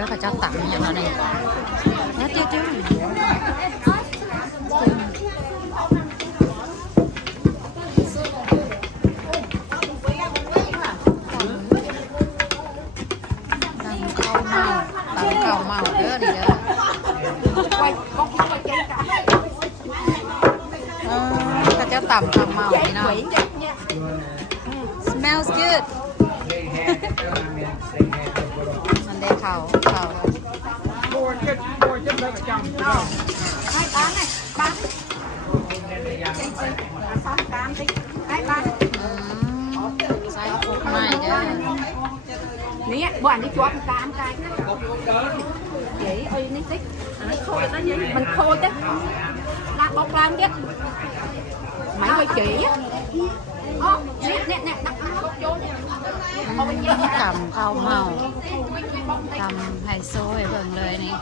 ด้อข้าเจ้าตักอย่างนั้นเองแล้วเจ๊ข้าวเมาเด้อนี่เด้อข้าเจ้าต่ำข้าวเมาพี่น้อง smells good มันได้ข้าวใส่พวกไม้เด้อนี่บ่อนที่จ้วงกามกายvậy ơi ní tích mình khô chứ la bóc lan chứ mày hơi chỉ á nè đặt bóc vô nè ตำข้าวเมาตำไฮโซให้เบิ่งเลยนี่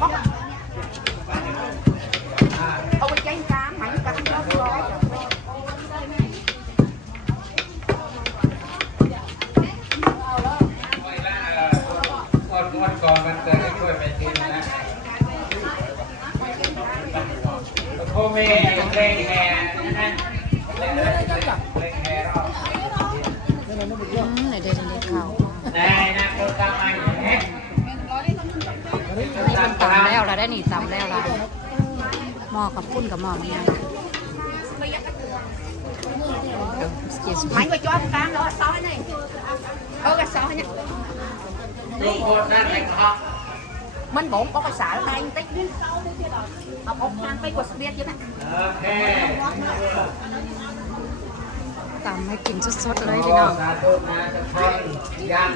bócเอาไปchơi cám mày cắm nó rồiวันก่อนมันเกิดให้ช่วยไปทีนะโคเมเพลงแห่นั่นเพลงแห่รอบไหนเดินข้าวได้นะคนตามมาอย่างนี้มันตำแล้วเราได้หนีตำแล้วล่ะหม้อกับปุ้นกับหม้อมันไงmày cho cám nó sói này cái sói này ทุกคนนั่นเองครับ mình bổn có cái xả tay tích học học sangไปกดเบียดอยู่นะ โอเค ตำให้กินสดๆเลยพี่น้อง สาธุนะทุกคนยัง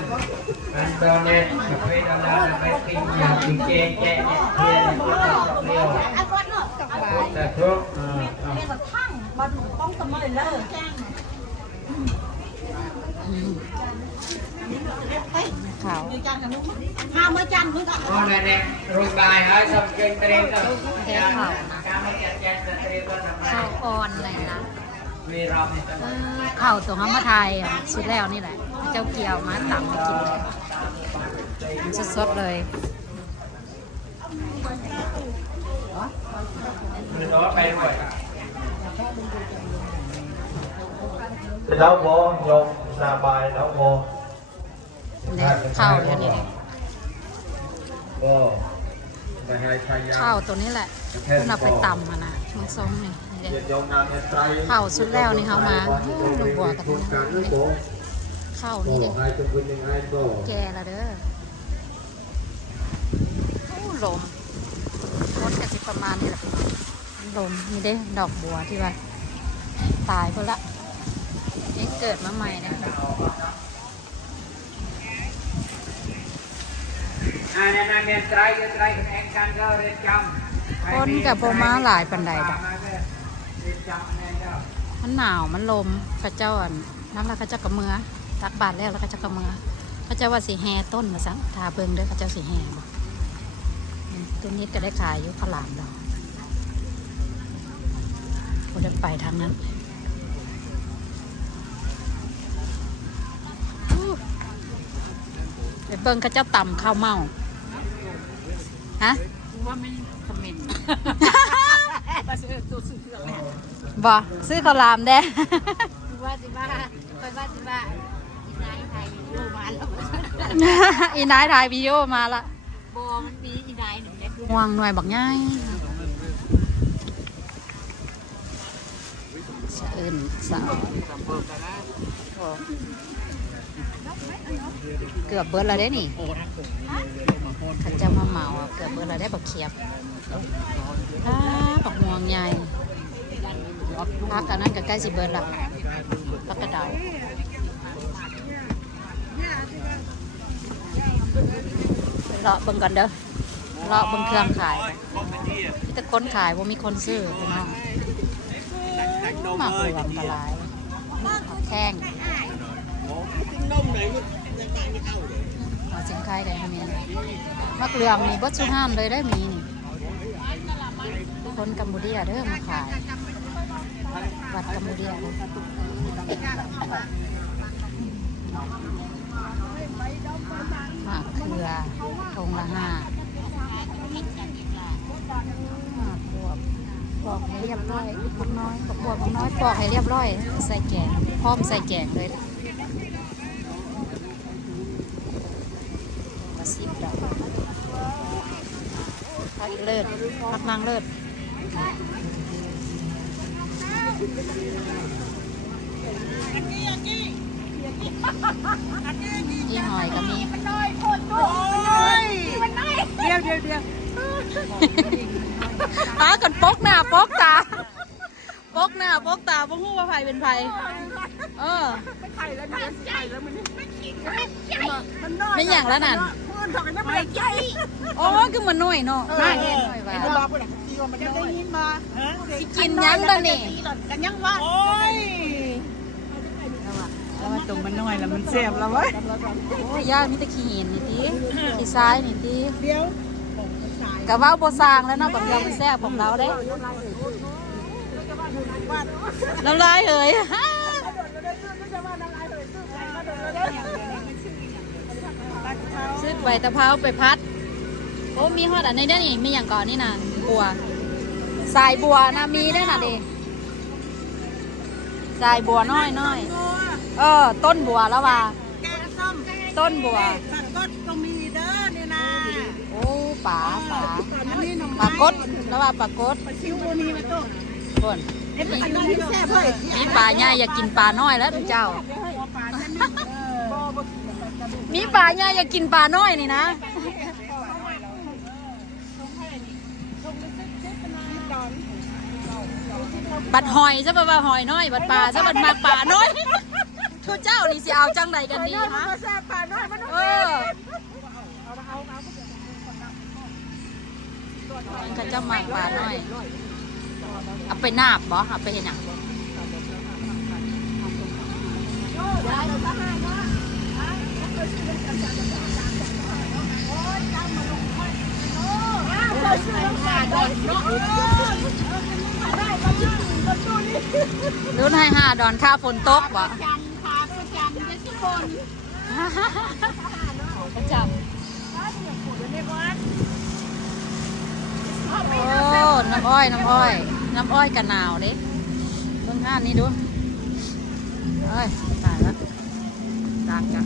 มันตอนนี้ไปดำน้ำไปกินอย่างจริงแจ๊แจ๊เรียนเรียวแต่ทุกข้าว hai mươi trăm nữa cả อ๋อเนี่ยเนี่ยรุ่นบายให้สมเก่งเตรียมกัน เดี๋ยวข้าวนะ การไม่แก่แก่เตรียมกันทำไม ข้าวอ่อนเลยนะ มีรอบนี้ ข้าวตัวห้ามาไทยสุดแล้วนี่แหละเจ้าเกียวมาตำให้กินสดๆเลย มันร้อนไปหน่อย Đáo vô, nhôm, xà bài, đáo vô ข้าวเดี๋ยวนี้ Vô Và hai thay ข้าวตัวนี้แหละเพื่อนเอาไปตำมานะมันทรงนี่ Việc dòng nam nhân tay ข้าวสุดแล้วนี่เขามาลูกบัวกับ Thôn cá nước bố ข้าวนี่เด็ Bố, hai chân quân nhân hai bố แกละเด้อโอ้ลมรถกันสิประมาณนี้แหละลมนี่เด้ดอกบัวที่ว่าตายไปละนี่เกิดมาใหม่นะ แนะนำเรียนไตรแข่งกันก็เรียนจำ คนกับโบมาหลายปันใดดอก เรียนจำแน่เจ้า มันหนาวมันลมข้าเจ้าอันน้ำละข้าเจ้ากับเมือตักบาทแล้วแล้วข้าเจ้ากับเมือข้าเจ้าว่าสีแฮต้นมาสังทาเบิงเด้อข้าเจ้าสีแฮบ่ตัวนี้ก็ได้ขายอยู่ข้าวหลามเราเราจะไปทางนั้นเดี๋ยวเบิงข้าเจ้าต่ำข้าวเมาฮะ ว่าไม่คอมเมนต์มาซื้อตัวซื้อเครื่องแม่ บ่ซื้อข้าวหลามเด้ ว่าสิบ้าไปว่าสิบ้าอีนายไทยโยมาแล้ว อีนายถ่ายวิดีโอมาละ บอมันมีอีนายหนึ่งเล็ก วางหน่วยบักง่ายสะอื่นสาวเกือบเบิร์ดแล้วได้นี่ขันจะมาเหมาเกือบเบิร์ดแล้วได้บักเขียบบักม่วงใหญ่พักกันนั้นก็ใกล้สิเบิร์ดละแล้วก็เดาเลาะเบิ่งก่อนเด้อเลาะเบิ่งเครื่องขายมีแต่คนขายว่ามีคนซื้อพี่น้องหมากหลวงปลาไหลแข้งหัวสิงไข่ได้ไหมมักเหลืองมีบัตรห้ามเลยได้มีนี่คนกัมพูเดียเด้อมาขายวัดกัมพูเดียเลย งละ5ปอกให้เรียบร้อยบักน้อยบักบัวบักน้อยปอกให้เรียบร้อยใส่แกงพร้อมใส่แกงเลยมา10 ดอกพักอีกเลิศพักนางเลิศยี่หอยก็มี เดี๋ยวตากันปกหน้าปกตาปกหน้าปกตาบ่ฮู้ว่าไผเป็นไผไข่แล้วมันไม่อย่างแล้วนั่น ไม่ใช่ อ๋อคือมันน้อยเนาะน่าแน่น้อยว่า มันจะได้ยินมาฮะ สิกินยังล่ะนี่ กันยังว่าโอ้ยแล้วมันตรงมันน้อยแล้วมันแซ่บแล้วเว้ย โอ้ยย่ามีแต่ขี้หินนี่ติขี้ทรายนี่ติ เดี๋ยว กะว่าบ่สร้างแล้วเนาะบักเรามันแซ่บของเราเด้น้ำลายเอ้ยซื้อใบตะเภาไปพัดโอ้มีฮอดอันนี้ได้นี่มีอย่างก่อนนี่น่ะบัวสายบัวนะมีได้น่ะเด้สายบัวน้อยต้นบัวแล้วว่า แกงส้ม ต้นบัว ผักก็ต้องมีเด้อนี่นะ โอ้ป่า อันนี้หน่อ ปลากดแล้วว่าปลากด ปลาซิวบ่มีมาต้ม บ่น อันนี้แซ่บเลย มีปลาใหญ่อยากกินปลาน้อยแล้วเจ้า ปลาฉันนี่มีปลาใหญ่อยากกินปลาน้อยนี่นะบัดหอยซะบ่ว่าหอยน้อยบัดปลาซะบัดมาปลาน้อยทุกเจ้านี่สิเอาจังใดกันดีฮะ แซ่บปลาน้อยมัน มันก็จะมาปลาน้อยเอาไปนาบบ่เอาไปเห็นหยังรุ่นให้5 ดอนค่าฝนตกบ่ประจำโอ้น้ำอ้อยกันหนาวเด้เบื้องห้านนี้ดูเอ้ยตายแล้วดักจ้ะ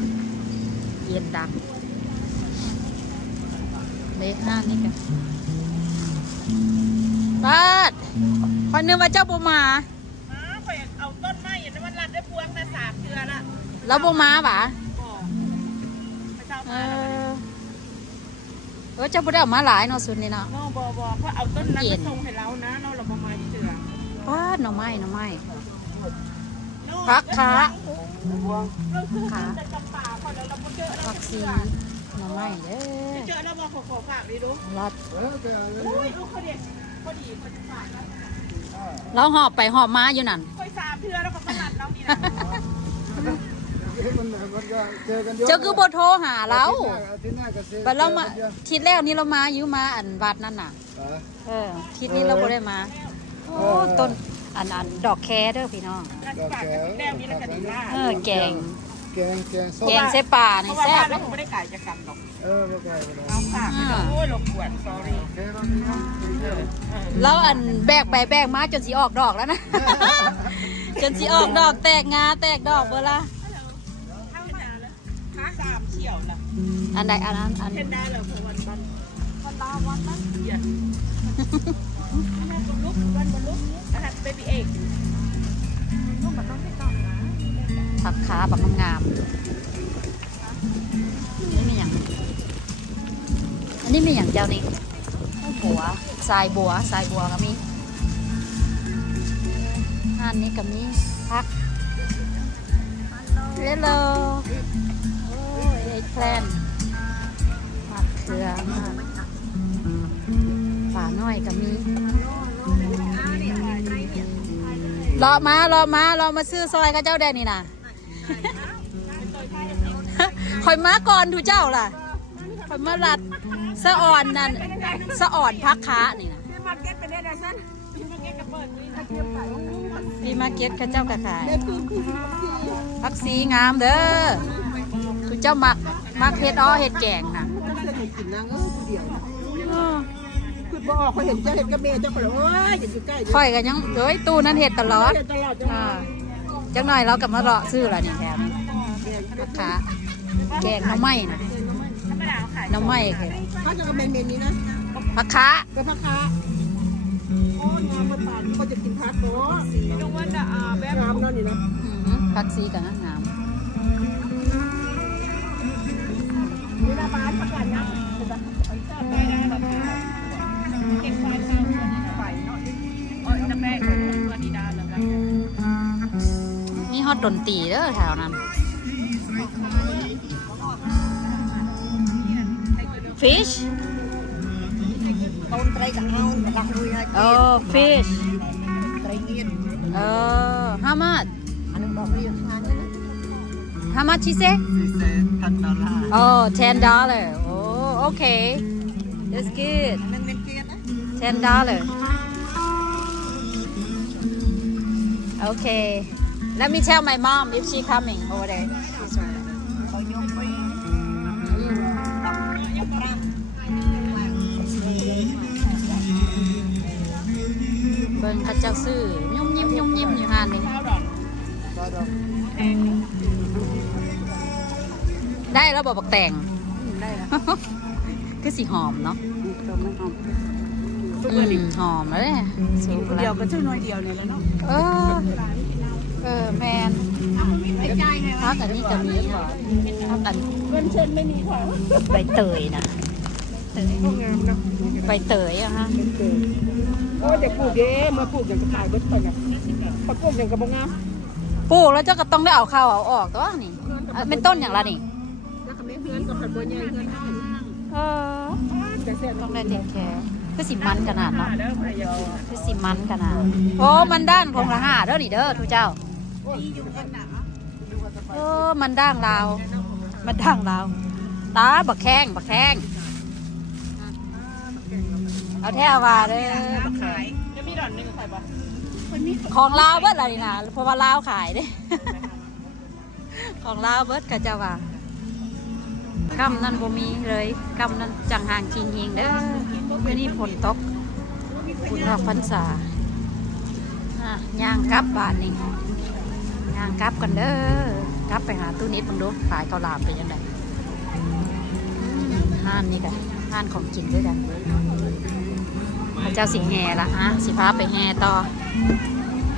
เย็นดักเละห้านนี่กันบาดคอยนึกว่าเจ้าปูมาเอาต้นไม้อย่างนั้นมันรัดได้พวงแต่3 เดือนละ แล้วปูมาปะเจ้าปูได้ออกมาหลายเนาะสุดนี่เนาะ น้องบอเพราะเอาต้นนั้นมาส่งให้เรานะเราประมาณเดือน ป้าหน่อไม้พักขาผักซีหน่อไม้เด้อ เจอแล้วมาขอฝากดิดู รัด โอ้ยลูกเขาเด็กพอดีมันฝากแล้ว เราหอบไปหอบมาอยู่นั่น ค่อย3 เดือนแล้วก็มาหลัดเรานี่นะ เจ้าคือโบโทรหาเราบัดเรามาทิศแล้วนี่เรามาอยู่มาอันวัดนั่นน่ะทิศนี้เราบ่ได้มาโอ้ต้นอันดอกแคเด้อพี่น้องแกงใส่ป่าในแซ่บ ไม่ได้ขายจะกันหรอก ไม่ไกล เอาฝากโอ้ยรบกวน sorry แล้วอันแบกไปแบกมาจนสีออกดอกแล้วนะ จนสีออกดอกแตกงาแตกดอกเบอร์ละ 3 เที่ยวนะ อันใดอันนั้นอัน เห็นได้เลยวันนั้นอย่าลุกนะคะเบบี้เอกลูกมันต้องไม่ต้องนะ ผักขาแบบงามนี่มีอย่างอันนี้มีอย่างเจ้านี่บัวสายบัวก็มีอันนี้ก็มีผักเลโลโอ้ยเอ็กแพลนมะเขือมากป่าน้อยก็มีรอมาซื้อซอยกับเจ้าแดนนี่นะ คอยมาก่อนทูเจ้าล่ะคอยมาลัดสะอ่อนนั่นสะอ่อนพักค้านี่นะ มาเก็ตเป็นได้สั้นมาเก็ตกับเปิดนี่ถ้าเทียบกัน พี่มาเก็ตกับเจ้ากระขายพักสีงามเด้อทูเจ้ามักเห็ดอ้อเห็ดแกงน่ะ ให้กินนางเอ้ยผู้เดียวคือบ่ออกเขาเห็นเจ้าเห็นกับแม่เจ้าก็เลยโอ้ยอย่าอยู่ใกล้เด้อ ค่อยกันยังเอ้ยตู้นั้นเห็ดตลอด เห็นตลอดจ้ะ อ่าจังหน่อยเรากลับมาเลาะซื้อละนี่แถมราคาแกงหน้ำไม้นะหน้ำไม้คือ เขาจะกับเมนนี้นะ ผักคะ เป็นผักคะโอ้ยงามบนบานเขาจะกินผักเนาะน้องวันน่ะแบบงามนั่นนี่นะ ผักซีกับงาม นี่นะบ้านผักกันนะไปได้หรอเก็บไว้ข้างไปเนาะอ๋อจะแป้งตัวดีดาแล้วกัน นี่ฮอตดนตรีเด้อแถวนั้น fish ต้นไตรกับเอากระดักลุยให้ oh fish ไตรเงียบ how much อันนึงบอกเรียกทานนะ how much she say $10 oh $10 oh okay that's good อันนึงเป็นเกียรตินะ $10 okay let me tell my mom if she coming over there เขายกไปยกร่าง เบิ่งเขาเจ้าซื้อยุ่มยิ้มอยู่ห่านนี่ได้แล้วบอกบักแต่ง ได้ละ คือสีหอมเนาะ ตัวไม่หอม หอมแล้วเนี่ยสูง เดี แล้ ยว ว ก็ชื่อน้อยเดียวเนี่ยแล้วเนาะ แมน ไม่ใจไง พักอันนี้จะมีบ่พักอัน เงินเชิญไม่มีค่ะ ใบเตยนะเตย พวกงามเนาะ ใบเตยอะฮะ โอ้เดี๋ยวปลูกเด้มาปลูกอย่างจะขายเบิดไปเนี่ยพอปลูกอย่างกระบงงาม ปลูกแล้วเจ้าก็ต้องได้เอาเข้าเอาออกตัวนี่เป็นต้นอย่างละนี่ แล้วก็ไม่เพื่อนกับผัดบัวใหญ่เพื่อนให้ แต่เสีย ต้องได้เทคแคร์คือสิมันขนาดเนาะคือสิมันขนาดโอ้มันด้านของละห้าเด้อนี่เด้อทุกเจ้ามันด่างลาวมันด่างลาวตาบักแข้งเอาแท้ว่าเด้อบักแข้ง จะมีดอนนึงใครบ้าง ของลาวเบิดอะไรนี่นะเพราะว่าลาวขายเด้ ของลาวเบิดก็จะว่ากำนั้นบ่มีเลยกำนั้นจังห่างจริงยิงเด้อมื้อนี้ฝนตกฝนออกพรรษาย่างกลับบ้านนี่ย่างกลับกันเด้อกลับไปหาตู้นิดเบิ่งดูขายข้าวหลามเป็นยังไงห้านนี่กันห้านของกินด้วยกันพระเจ้าสิแห่ละฮะสิพาไปแห่ต่อ